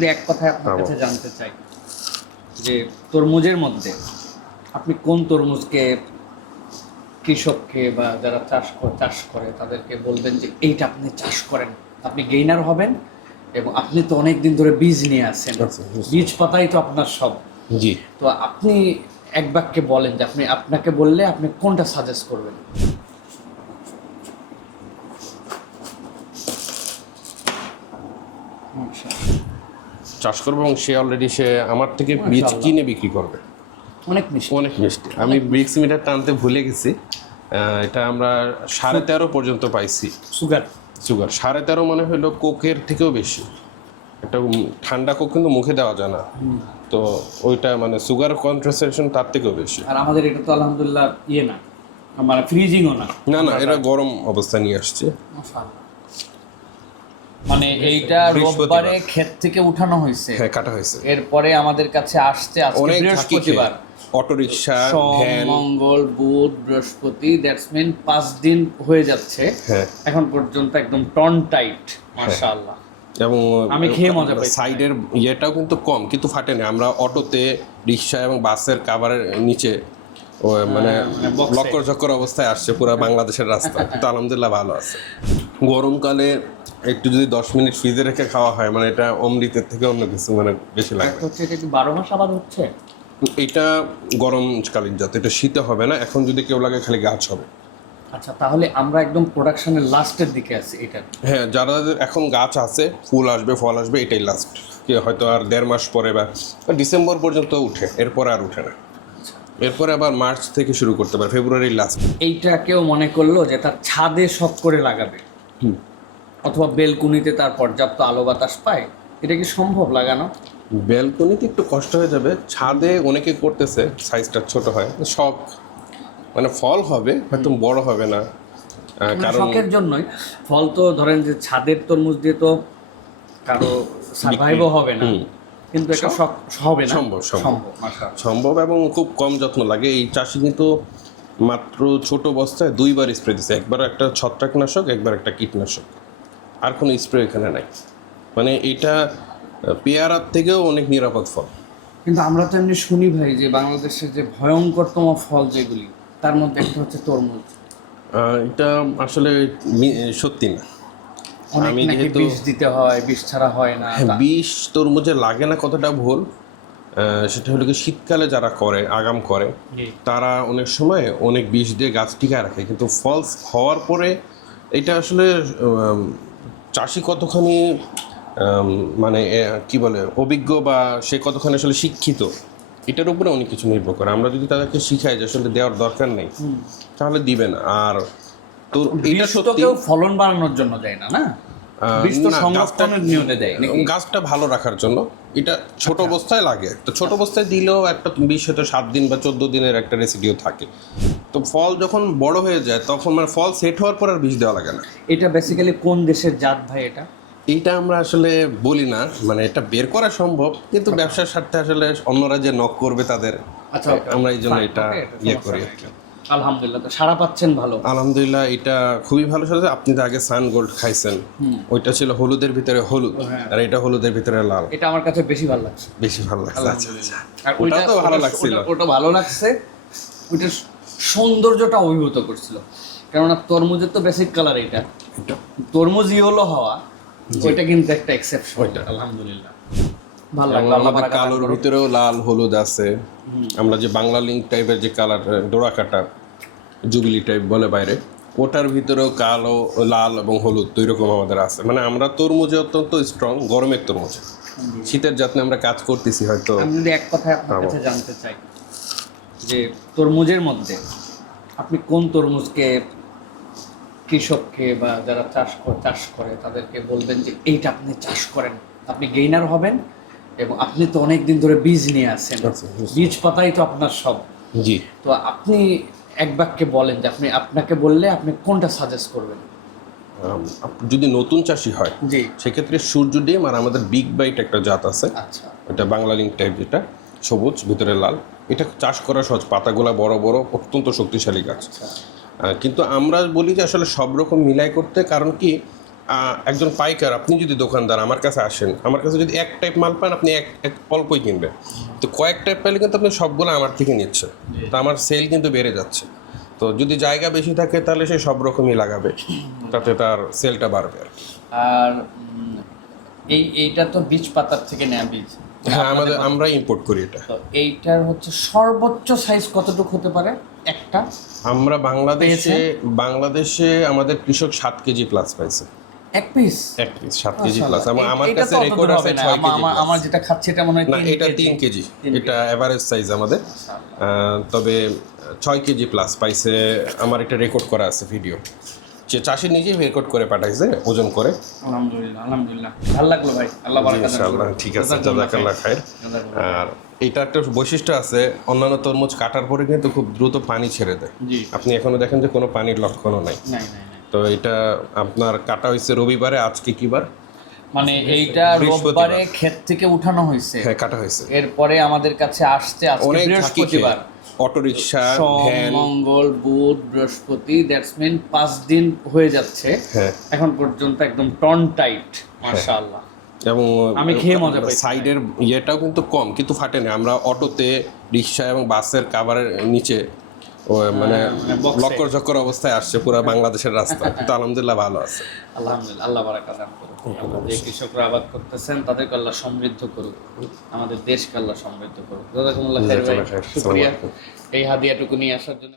যদি এক কথায় আপনার। কাছে জানতে চাই যে তরমুজের মধ্যে আপনি কোন তরমুজকে কৃষককে বা যারা চাষ করে চাষ করে তাদেরকে বলবেন যে এইটা আপনি চাষ করেন? আপনি গেইনার হবেন এবং আপনি তো অনেক দিন ধরে বীজ নিয়ে আসেন আচ্ছা, বীজ পাতাই তো আপনার সব। জি। তো আপনি এক বাক্যে বলেন যে আপনি আপনাকে বললে আপনি কোনটা সাজেস্ট করবেন? চাষ করব এবং সে অলরেডি সে আমার থেকে বীজ কিনে বিক্রি করবে। অনেক মিষ্টি। অনেক মিষ্টি। আমি ব্রিক্স মিটার টানতে ভুলে গেছি। এটা আমরা সাড়ে তেরো পর্যন্ত পাইছি। সুগার সুগার সাড়ে তেরো মানে হলো কোকের থেকেও বেশি। একটা ঠান্ডা কোক কিন্তু মুখে দেওয়া যায় না। তো ওইটা মানে সুগার কনসেন্ট্রেশন তার থেকেও বেশি। আর আমাদের এটা তো আলহামদুলিল্লাহ ইয়ে না। মানে ফ্রিজিংও না। না না এটা গরম অবস্থা নিয়ে আসছে। মানে এইটা রোববারে ক্ষেত থেকে উঠানো হয়েছে। হ্যাঁ কাটা হয়েছে। এরপরে আমাদের কাছে আসছে আজকে বৃহস্পতিবার। অটো রিক্সা সোম ভ্যান মঙ্গল বুধ বৃহস্পতি দ্যাটস মিন পাঁচ দিন হয়ে যাচ্ছে। হ্যাঁ। এখন পর্যন্ত একদম টন টাইট মাশাআল্লাহ। এবং আমি খেয়ে মজা পাইছি। সাইডের ইয়েটাও কিন্তু কম কিন্তু ফাটে না। আমরা অটোতে রিক্সা এবং বাসের কাভারের নিচে ও মানে মানে। লক্কর চক্কর অবস্থায় আসছে পুরো বাংলাদেশের রাস্তা। তো আলহামদুলিল্লাহ ভালো আছে। গরমকালে একটু যদি দশ মিনিট ফ্রিজে রেখে খাওয়া হয় মানে এটা অমৃতের থেকে অন্য কিছু মানে বেশি লাগে হচ্ছে এটা কি বারো মাস আবাদ হচ্ছে? এটা গরমকালীন জাত এটা শীতে হবে না এখন যদি কেউ লাগে খালি গাছ হবে। আচ্ছা তাহলে আমরা একদম প্রোডাকশনের লাস্টের দিকে আছি এটা। হ্যাঁ যারা এখন গাছ আছে ফুল আসবে ফল আসবে এটাই লাস্ট কি হয়তো আর দেড় মাস পরে বা ডিসেম্বর পর্যন্ত উঠে এরপর আর উঠে না। এরপরে আবার মার্চ থেকে শুরু করতে পারে ফেব্রুয়ারি লাস্ট এইটা কেউ মনে করল যে তার ছাদে শখ করে লাগাবে। হুম। অথবা বেলকুনিতে তার পর্যাপ্ত আলো বাতাস পায় এটা কি সম্ভব লাগানো? ব্যালকনিতে একটু কষ্ট হয়ে যাবে। ছাদে অনেকে করতেছে সাইজটা ছোট হয় শখ। মানে ফল হবে হয়তো বড় হবে না। মানে কারণ শখের জন্যই। ফল তো ধরেন যে ছাদের তরমুজ দিয়ে তো কারও সার্ভাইভও হবে না। কিন্তু এটা শখ হবে না। সম্ভব, সম্ভব। সম্ভব এবং খুব কম যত্ন লাগে। এই চাষি কিন্তু মাত্র ছোট বস্তায় দুইবার স্প্রে দিছে। একবার একটা ছত্রাকনাশক একবার একটা কীটনাশক। আর কোনো স্প্রে এখানে নাই। মানে এটা পেয়ারার থেকেও অনেক নিরাপদ ফল। কিন্তু আমরা তো এমনি শুনি ভাই যে বাংলাদেশের যে ভয়ঙ্করতম ফল যেগুলি তার মধ্যে একটা হচ্ছে তরমুজ। এটা আসলে সত্যি না। আমি যেহেতু- বিষ দিতে হয় বিষ ছাড়া হয় না তা- বিষ তরমুজে লাগে না কতটা ভুল। সেটা হলো কি শীতকালে যারা করে আগাম করে তারা অনেক সময় অনেক বিষ দিয়ে গাছ টিকায় রাখে। কিন্তু ফলস হওয়ার পরে এটা আসলে চাষি কতখানি মানে কি বলে অভিজ্ঞ বা সে কতখানি আসলে শিক্ষিত এটার উপরে অনেক কিছু নির্ভর করে। আমরা যদি তাদেরকে শিখাই যে আসলে দেওয়ার দরকার নেই তাহলে দিবেন। আর তোর এটা তো সত্যি ফলন বাড়ানোর জন্য দেয় না না? তো না, গাছটা ভালো রাখার জন্য। এটা ছোট আচ্ছা। অবস্থায় লাগে। তো ছোট অবস্থায় দিলেও একটা বিশ হয়তো সাত দিন বা চোদ্দ দিনের একটা রেসিডিও থাকে। তো ফল যখন বড় হয়ে যায় তখন মানে ফল সেট হওয়ার পর আর বিষ দেওয়া লাগে না। এটা বেসিক্যালি কোন দেশের জাত ভাই এটা? এইটা আমরা আসলে বলি না মানে এটা বের করা সম্ভব কিন্তু ব্যবসার স্বার্থে আসলে অন্যরা যে নক করবে তাদের। আচ্ছা আমরা এই জন্য এটা ইয়ে করি। আলহামদুলিল্লাহ তো সারা পাচ্ছেন ভালো। আলহামদুলিল্লাহ এটা খুবই ভালো সাথে আপনি তো আগে সান গোল্ড খাইছেন। ওইটা ছিল হলুদের ভিতরে হলুদ হ্যাঁ। আর এটা হলুদের ভিতরে লাল। এটা আমার কাছে বেশি ভালো লাগছে। বেশি ভালো লাগছে আচ্ছা আচ্ছা। ওটা তো ভালো লাগছিল। ওটা- ভালো লাগছে। ওইটার সৌন্দর্যটা অভিভূত করছিল। কেননা তরমুজের তো বেসিক কালার এটা। তরমুজ ইয়েলো হওয়া ওইটা কিন্তু একটা এক্সেপশন আলহামদুলিল্লাহ। ভালো এবং লাগল আল্লাহ আমাদের কালোর ভিতরেও লাল হলুদ আছে। আমরা যে বাংলা লিঙ্ক টাইপের যে কালার ডোরা কাটা জুবিলি টাইপ বলে বাইরে ওটার ভিতরেও কালো লাল এবং হলুদ দুই রকম আমাদের আছে। মানে আমরা তরমুজে অত্যন্ত স্ট্রং গরমের তরমুজ। শীতের যত্নে আমরা কাজ করতেছি হয়তো। আমি যদি এক কথায় আপনার। কাছে জানতে চাই যে তরমুজের মধ্যে আপনি কোন তরমুজকে কৃষককে বা যারা চাষ করে চাষ করে তাদেরকে বলবেন যে এইটা আপনি চাষ করেন আপনি গেইনার হবেন এবং আপনি তো অনেক দিন ধরে বীজ নিয়ে আসেন আচ্ছা, বীজ পাতাই তো আপনার সব। জি। তো আপনি এক বাক্যে বলেন যে আপনি আপনাকে বললে আপনি কোনটা সাজেস্ট করবেন? যদি নতুন চাষি হয় জি। সেক্ষেত্রে সূর্য ডিম আর আমাদের বিগ বাইট একটা জাত আছে। আচ্ছা। ওটা বাংলা লিঙ্ক টাইপ যেটা। সবুজ ভিতরে লাল। এটা চাষ করা সহজ। পাতাগুলা বড় বড় অত্যন্ত শক্তিশালী গাছ। আচ্ছা। কিন্তু আমরা বলি যে আসলে সব রকম মিলাই করতে কারণ কি একজন পাইকার আপনি যদি দোকানদার আমার কাছে আসেন আমার কাছে যদি এক টাইপ মাল পান আপনি এক এক অল্পই কিনবেন। তো কয়েক টাইপ পেলে কিন্তু আপনি সবগুলো আমার থেকে নিচ্ছে তো আমার সেল কিন্তু বেড়ে যাচ্ছে। তো যদি জায়গা বেশি থাকে তাহলে সে সব রকমই লাগাবে। তাতে তার সেলটা বাড়বে আর এই এইটা তো বীজ পাতার থেকে নেওয়া বীজ। হ্যাঁ আমাদের আমরা ইম্পোর্ট করি এটা। তো এইটার হচ্ছে সর্বোচ্চ সাইজ কতটুকু হতে পারে? একটা। আমরা বাংলাদেশে বাংলাদেশে আমাদের কৃষক সাত কেজি প্লাস পাইছে। এক পিস এক পিস সাত কেজি প্লাস আমার কাছে রেকর্ড আছে ছয় কেজি আমা- আমার যেটা খাচ্ছে এটা মনে হয় না এটা। তিন কেজি। এটা এভারেজ সাইজ আমাদের। তবে ছয় কেজি প্লাস পাইছে। আমার একটা রেকর্ড করা আছে ভিডিও যে চাষি নিজেই রেকর্ড করে পাঠাইছে ওজন করে। আলহামদুলিল্লাহ আলহামদুলিল্লাহ। ভালো লাগল ভাই আল্লাহ ইনশাআল্লাহ ঠিক আছে জাজাকাল্লাহ খায়ের আর এটা একটা বৈশিষ্ট্য আছে অন্যান্য তরমুজ কাটার পরে কিন্তু খুব দ্রুত পানি ছেড়ে দেয়। আপনি এখনও দেখেন যে কোনো পানির লক্ষণও নাই। তো এটা আপনার কাটা হয়েছে রবিবারে আজকে কি বার মানে এইটা রোববারে ক্ষেত থেকে উঠানো হয়েছে। হ্যাঁ কাটা হয়েছে। এরপরে আমাদের কাছে আসছে আজকে বৃহস্পতিবার। অটো রিক্সা সোম ভ্যান। মঙ্গল বুধ বৃহস্পতি দ্যাটস মিন পাঁচ দিন হয়ে যাচ্ছে। হ্যাঁ। এখন পর্যন্ত একদম টন টাইট মাশাআল্লাহ। এবং আমি খেয়ে মজা পাইছি। সাইডের ইয়েটাও কিন্তু কম কিন্তু ফাটেনি আমরা অটোতে রিক্সা এবং বাসের কাভারের নিচে মানে মানে box এ। লক্কর চক্কর অবস্থায় আসছে পুরো বাংলাদেশের রাস্তা। তো আলহামদুলিল্লাহ ভালো আছে। আলহামদুলিল্লাহ আল্লাহ বারাকা দান করুক যে কৃষকরা আবাদ করতেছেন তাদেরকে আল্লাহ সমৃদ্ধ করুক। আমাদের দেশকে আল্লাহ সমৃদ্ধ করুক। জাজাকুমুল্লাহ খাইর ভাই শুকরিয়া। এই হাদিয়াটুকু নিয়ে আসার জন্য